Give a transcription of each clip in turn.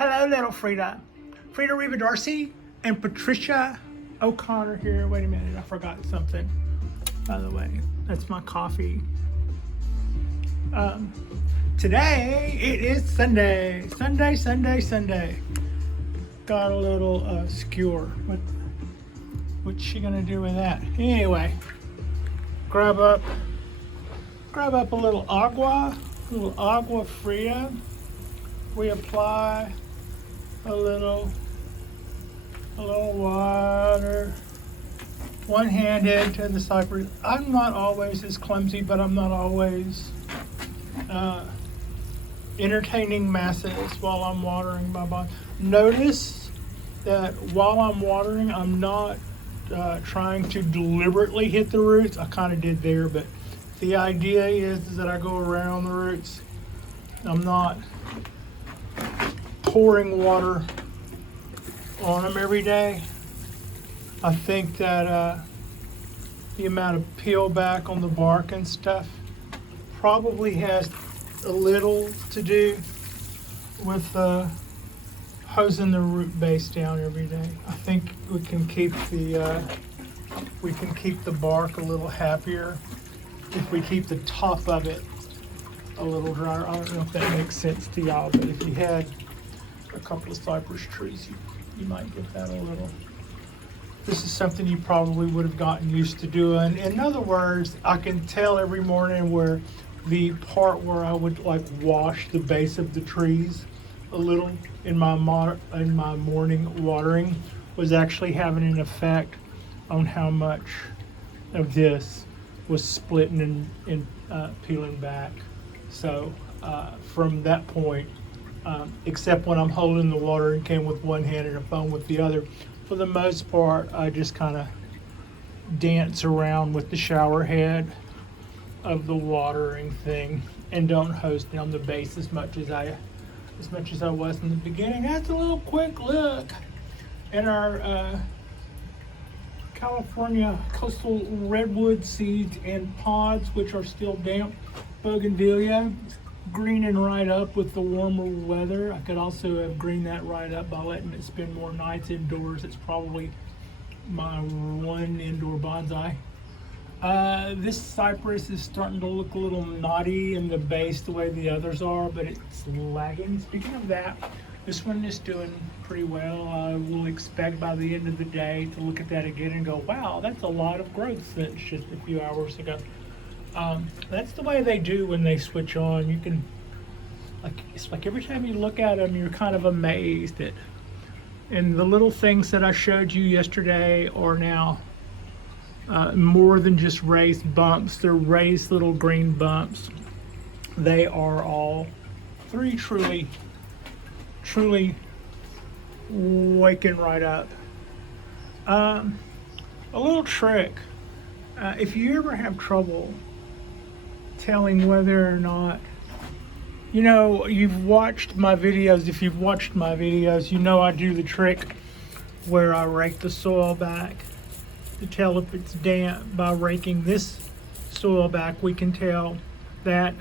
Hello, little Frida. Frida Reba Darcy and Patricia O'Connor here. Wait a minute, I forgot something. By the way, that's my coffee. Today it is Sunday. Sunday. Got a little skewer. What's she gonna do with that? Anyway, grab up a little agua fria. We apply a little water, one-handed to the cypress. I'm not always as clumsy, but I'm not always entertaining masses while I'm watering my bonsai. Notice that while I'm watering, I'm not trying to deliberately hit the roots. I kind of did there, but the idea is that I go around the roots. I'm not pouring water on them every day. I think that the amount of peel back on the bark and stuff probably has a little to do with hosing the root base down every day. I think we can keep the bark a little happier if we keep the top of it a little drier. I don't know if that makes sense to y'all, but if you had a couple of cypress trees, you might get that a little. This is something you probably would have gotten used to doing. In other words, I can tell every morning where the part where I would like wash the base of the trees a little in my morning watering was actually having an effect on how much of this was splitting and peeling back. So from that point, except when I'm holding the watering can with one hand and a phone with the other, for the most part, I just kind of dance around with the shower head of the watering thing and don't hose down the base as much as I was in the beginning. That's a little quick look at our California coastal redwood seeds and pods, which are still damp. Bougainvillea, greening right up with the warmer weather. I could also have greened that right up by letting it spend more nights indoors. It's probably my one indoor bonsai. This cypress is starting to look a little knotty in the base the way the others are, but it's lagging. Speaking of that, this one is doing pretty well. I will expect by the end of the day to look at that again and go, wow, that's a lot of growth since just a few hours ago. That's the way they do when they switch on. You can, it's like every time you look at them, you're kind of amazed at, and the little things that I showed you yesterday are now more than just raised bumps. They're raised little green bumps. They are all three truly waking right up. A little trick, if you ever have trouble telling whether or not, you've watched my videos. If you've watched my videos, you know I do the trick where I rake the soil back to tell if it's damp. By raking this soil back, we can tell that,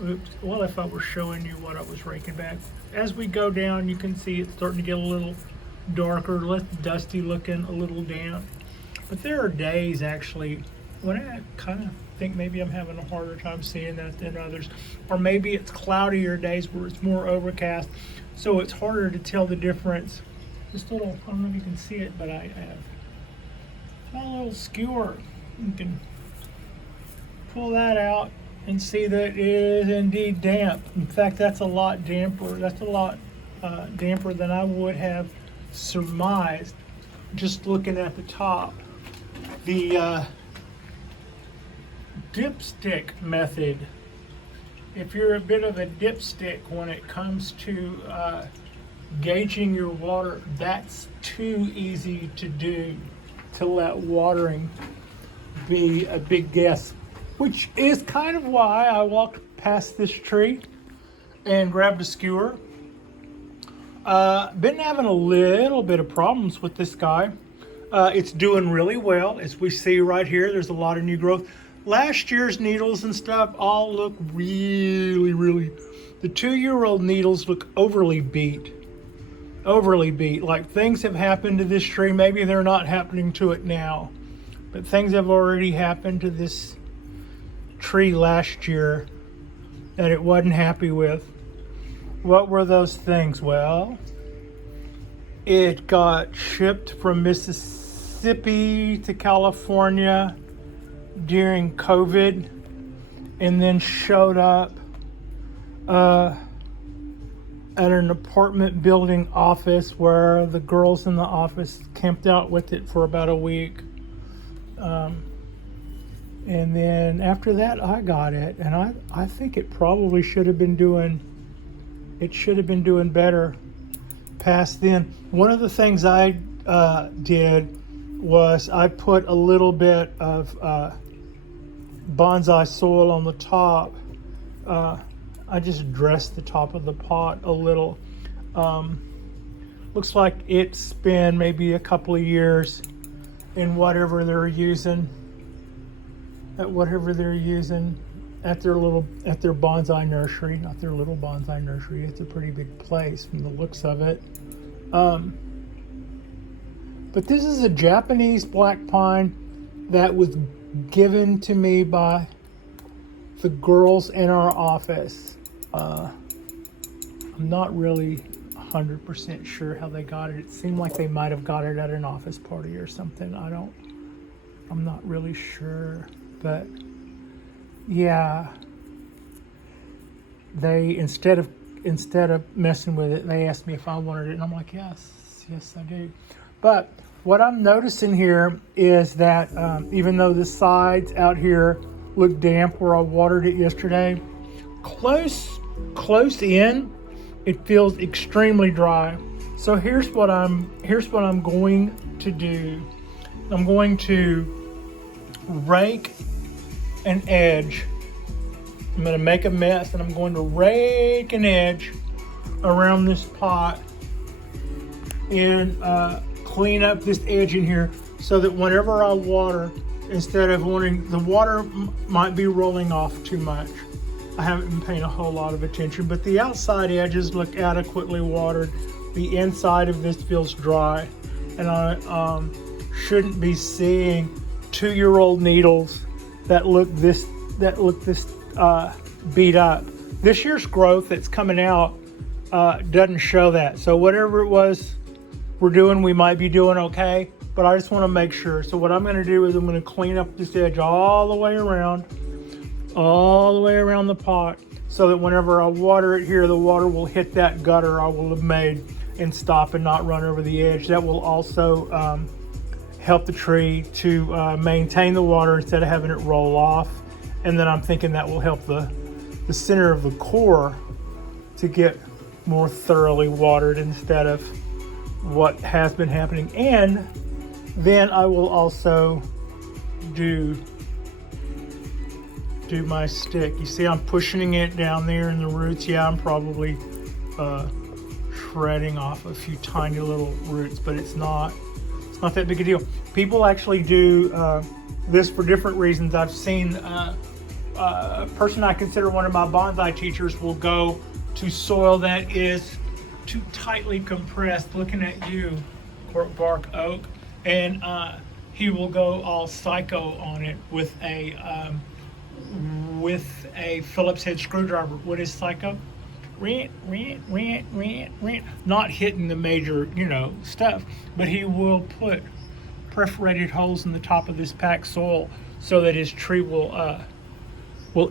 if I were showing you what I was raking back. As we go down, you can see it's starting to get a little darker, less dusty looking, a little damp. But there are days actually when I kind of think maybe I'm having a harder time seeing that than others. Or maybe it's cloudier days where it's more overcast, so it's harder to tell the difference. This little, I don't know if you can see it, but I have a little skewer. You can pull that out and see that it is indeed damp. In fact, that's a lot damper. That's a lot damper than I would have surmised just looking at the top. The dipstick method, if you're a bit of a dipstick when it comes to gauging your water, that's too easy to do, to let watering be a big guess, which is kind of why I walked past this tree and grabbed a skewer. Been having a little bit of problems with this guy. It's doing really well. As we see right here, there's a lot of new growth. Last year's needles and stuff all look really, the 2-year-old needles look overly beat. overly beat. Like, things have happened to this tree. Maybe they're not happening to it now, but things have already happened to this tree last year that it wasn't happy with. What were those things? Well, it got shipped from Mississippi to California during COVID, and then showed up at an apartment building office where the girls in the office camped out with it for about a week. And then after that, I got it, and I think it probably should have been doing better past then. One of the things I did was I put a little bit of bonsai soil on the top. I just dressed the top of the pot a little. Looks like it's been maybe a couple of years in whatever they're using at their bonsai nursery. Not their little bonsai nursery. It's a pretty big place from the looks of it. But this is a Japanese black pine that was given to me by the girls in our office. I'm not really 100% sure how they got it. It seemed like they might have got it at an office party or something. I'm not really sure, but yeah, they instead of messing with it, they asked me if I wanted it, and I'm like, yes I do. But what I'm noticing here is that even though the sides out here look damp where I watered it yesterday, close in, it feels extremely dry. So here's what I'm going to do. I'm going to rake an edge. I'm going to make a mess, and I'm going to rake an edge around this pot and clean up this edge in here, so that whenever I water, instead of wanting, the water might be rolling off too much. I haven't been paying a whole lot of attention, but the outside edges look adequately watered. The inside of this feels dry, and I shouldn't be seeing 2-year-old needles that look this beat up. This year's growth that's coming out doesn't show that. So whatever it was we're doing, we might be doing okay, but I just want to make sure. So what I'm going to do is I'm going to clean up this edge all the way around the pot, so that whenever I water it here, the water will hit that gutter I will have made and stop and not run over the edge. That will also help the tree to maintain the water instead of having it roll off. And then I'm thinking that will help the center of the core to get more thoroughly watered instead of what has been happening. And then I will also do my stick. You see I'm pushing it down there in the roots. Yeah, I'm probably shredding off a few tiny little roots, but it's not that big a deal. People actually do this for different reasons. I've seen a person I consider one of my bonsai teachers will go to soil that is too tightly compressed, looking at you, cork bark oak, and he will go all psycho on it with a Phillips head screwdriver. What is psycho? Rant, not hitting the major, stuff, but he will put perforated holes in the top of this packed soil so that his tree will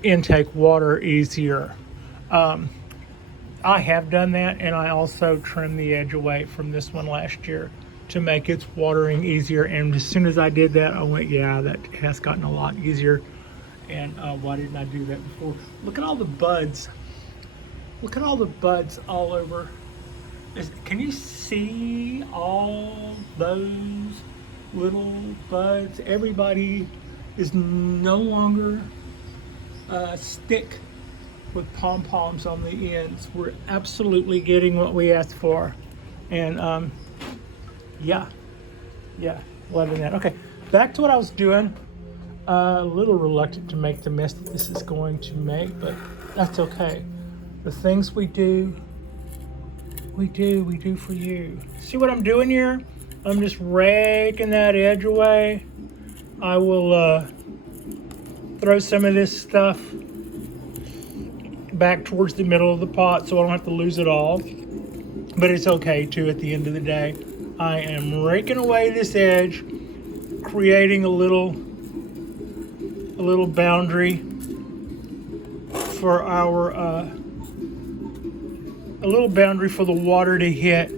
intake water easier. I have done that, and I also trimmed the edge away from this one last year to make its watering easier. And as soon as I did that, I went, yeah, that has gotten a lot easier. And why didn't I do that before? Look at all the buds. Look at all the buds all over. Can you see all those little buds? Everybody is no longer stick with pom-poms on the ends. We're absolutely getting what we asked for. And yeah, loving that. Okay, back to what I was doing. A little reluctant to make the mess that this is going to make, but that's okay. The things we do We do for you. See what I'm doing here? I'm just raking that edge away. I will throw some of this stuff back towards the middle of the pot so I don't have to lose it all. But it's okay too at the end of the day. I am raking away this edge, creating a little boundary for our a little boundary for the water to hit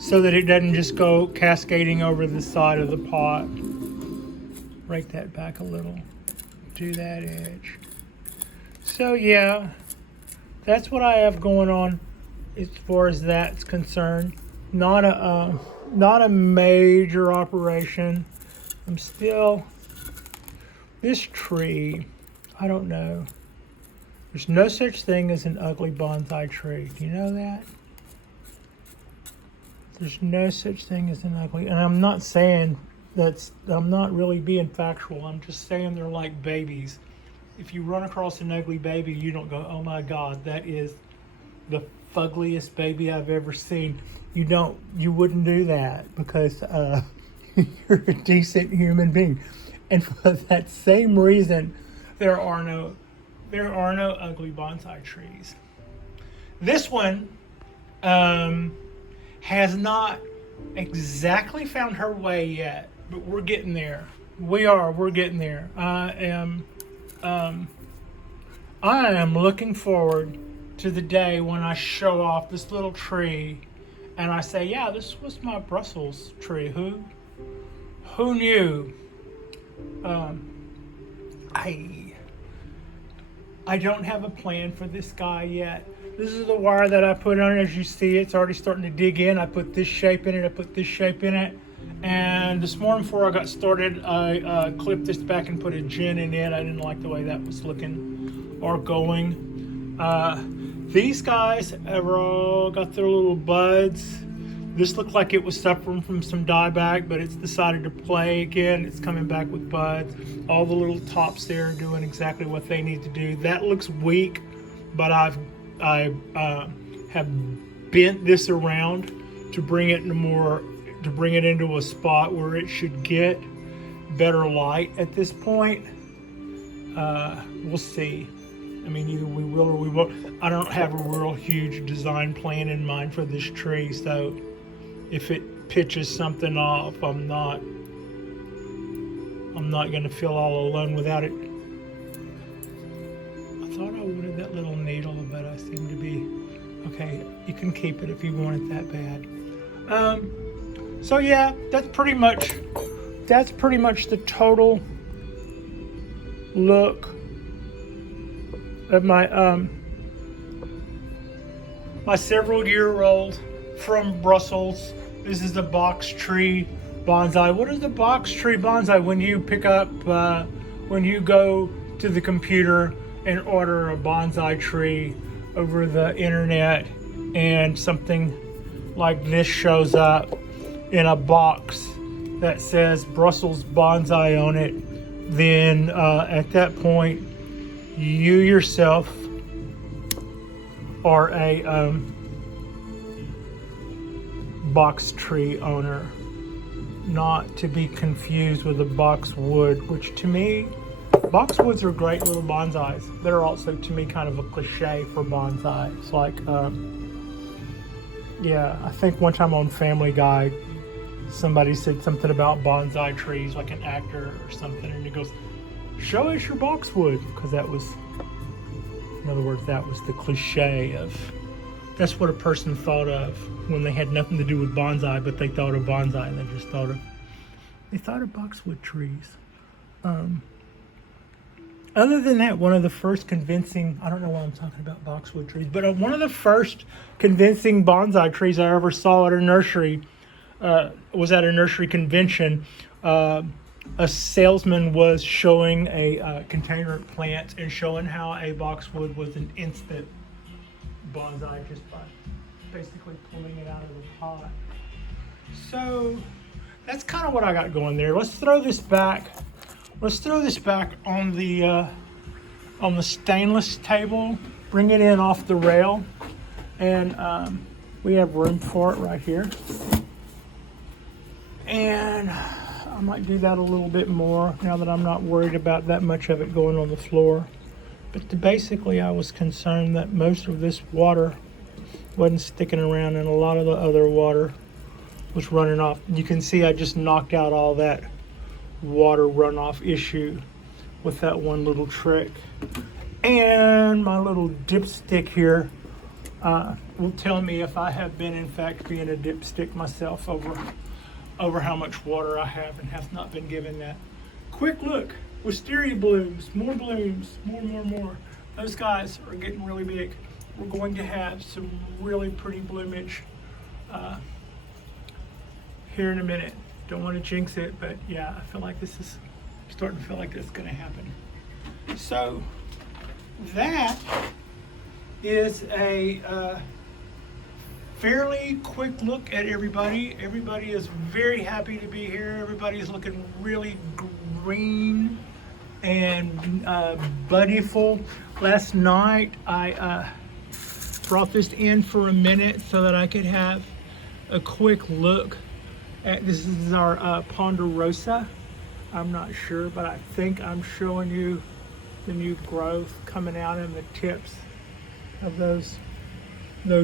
so that it doesn't just go cascading over the side of the pot. Rake that back a little. Do that edge. So yeah, that's what I have going on as far as that's concerned. Not a major operation. I'm still, this tree, I don't know. There's no such thing as an ugly bonsai tree. Do you know that? There's no such thing as an ugly, and I'm not saying I'm not really being factual. I'm just saying they're like babies. If you run across an ugly baby, you don't go, oh my God, that is the fuggliest baby I've ever seen. You wouldn't do that because you're a decent human being. And for that same reason, there are no ugly bonsai trees. This one has not exactly found her way yet, but we're getting there. We're getting there. I am looking forward to the day when I show off this little tree and I say, yeah, this was my Brussels tree. Who knew? I don't have a plan for this guy yet. This is the wire that I put on it. As you see, it's already starting to dig in. I put this shape in it. I put this shape in it. And this morning before I got started, I clipped this back and put a gin in it. I didn't like the way that was looking or going. These guys have all got their little buds. This looked like it was suffering from some dieback, but it's decided to play again. It's coming back with buds. All the little tops there are doing exactly what they need to do. That looks weak, but I have bent this around to bring it into a spot where it should get better light at this point. We'll see. I mean, either we will or we won't. I don't have a real huge design plan in mind for this tree, so if it pitches something off, I'm not going to feel all alone without it. I thought I wanted that little needle, but I seem to be okay. You can keep it if you want it that bad. So yeah, that's pretty much the total look of my my several-year-old from Brussels. This is a box tree bonsai. What is the box tree bonsai? When you pick up, when you go to the computer and order a bonsai tree over the internet, and something like this shows up in a box that says Brussels bonsai on it, then at that point, you yourself are a box tree owner, not to be confused with a boxwood, which to me, boxwoods are great little bonsais. They're also to me kind of a cliche for bonsai. It's like, yeah, I think one time on Family Guy, somebody said something about bonsai trees, like an actor or something, and he goes, show us your boxwood, because that was, in other words, that was the cliche of, that's what a person thought of when they had nothing to do with bonsai, but they thought of bonsai, and they thought of boxwood trees. Other than that, one of the first convincing, I don't know why I'm talking about boxwood trees, but one of the first convincing bonsai trees I ever saw at a nursery was at a nursery convention. A salesman was showing a container plant and showing how a boxwood was an instant bonsai just by basically pulling it out of the pot. So that's kind of what I got going there. Let's throw this back. Let's throw this back on the stainless table. Bring it in off the rail, and We have room for it right here. And I might do that a little bit more now that I'm not worried about that much of it going on the floor. But basically I was concerned that most of this water wasn't sticking around and a lot of the other water was running off. You can see I just knocked out all that water runoff issue with that one little trick. And my little dipstick here will tell me if I have been in fact being a dipstick myself over how much water I have and have not been given that. Quick look, wisteria blooms, more, more. Those guys are getting really big. We're going to have some really pretty bloomage here in a minute. Don't want to jinx it, but yeah, I feel like this is starting to feel like it's going to happen. So that is a fairly quick look at everybody. Everybody is very happy to be here. Everybody's looking really green and buddyful. Last night I brought this in for a minute so that I could have a quick look at, this is our Ponderosa. I'm not sure, but I think I'm showing you the new growth coming out in the tips of those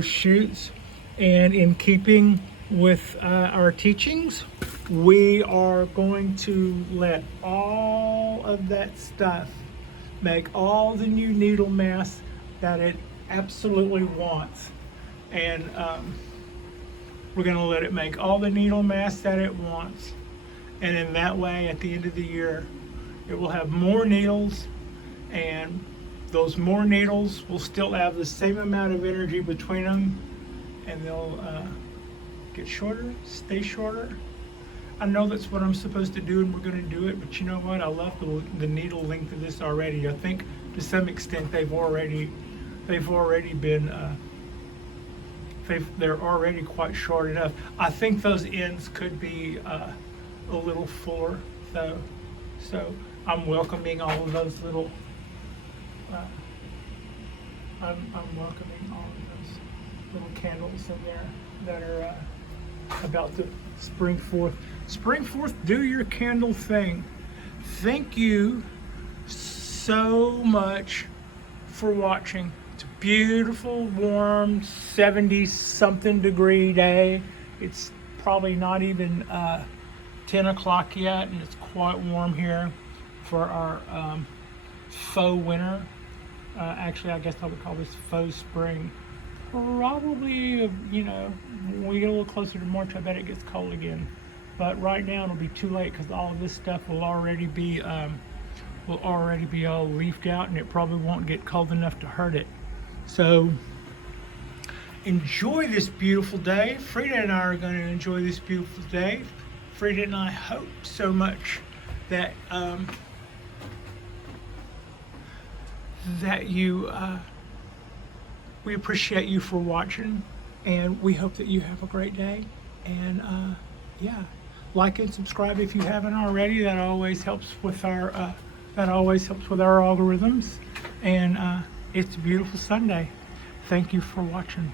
shoots. And in keeping with our teachings, we are going to let all of that stuff make all the new needle mass that it absolutely wants. And we're going to let it make all the needle mass that it wants. And in that way, at the end of the year, it will have more needles, and those more needles will still have the same amount of energy between them, and they'll get shorter, stay shorter. I know that's what I'm supposed to do, and we're going to do it, but you know what? I love the needle length of this already. I think to some extent they're already quite short enough. I think those ends could be a little fuller, though. So I'm welcoming all of those little. I'm welcoming all of those little candles in there that are about to spring forth. Spring forth, do your candle thing. Thank you so much for watching. It's a beautiful, warm, 70-something degree day. It's probably not even 10 o'clock yet, and it's quite warm here for our faux winter. Actually, I guess I would call this faux spring. Probably, when we get a little closer to March, I bet it gets cold again. But right now, it'll be too late because all of this stuff will already be all leafed out, and it probably won't get cold enough to hurt it. So enjoy this beautiful day. Frida and I are going to enjoy this beautiful day. Frida and I hope so much that we appreciate you for watching, and we hope that you have a great day. And yeah, like and subscribe if you haven't already. That always helps with our algorithms. And it's a beautiful Sunday. Thank you for watching.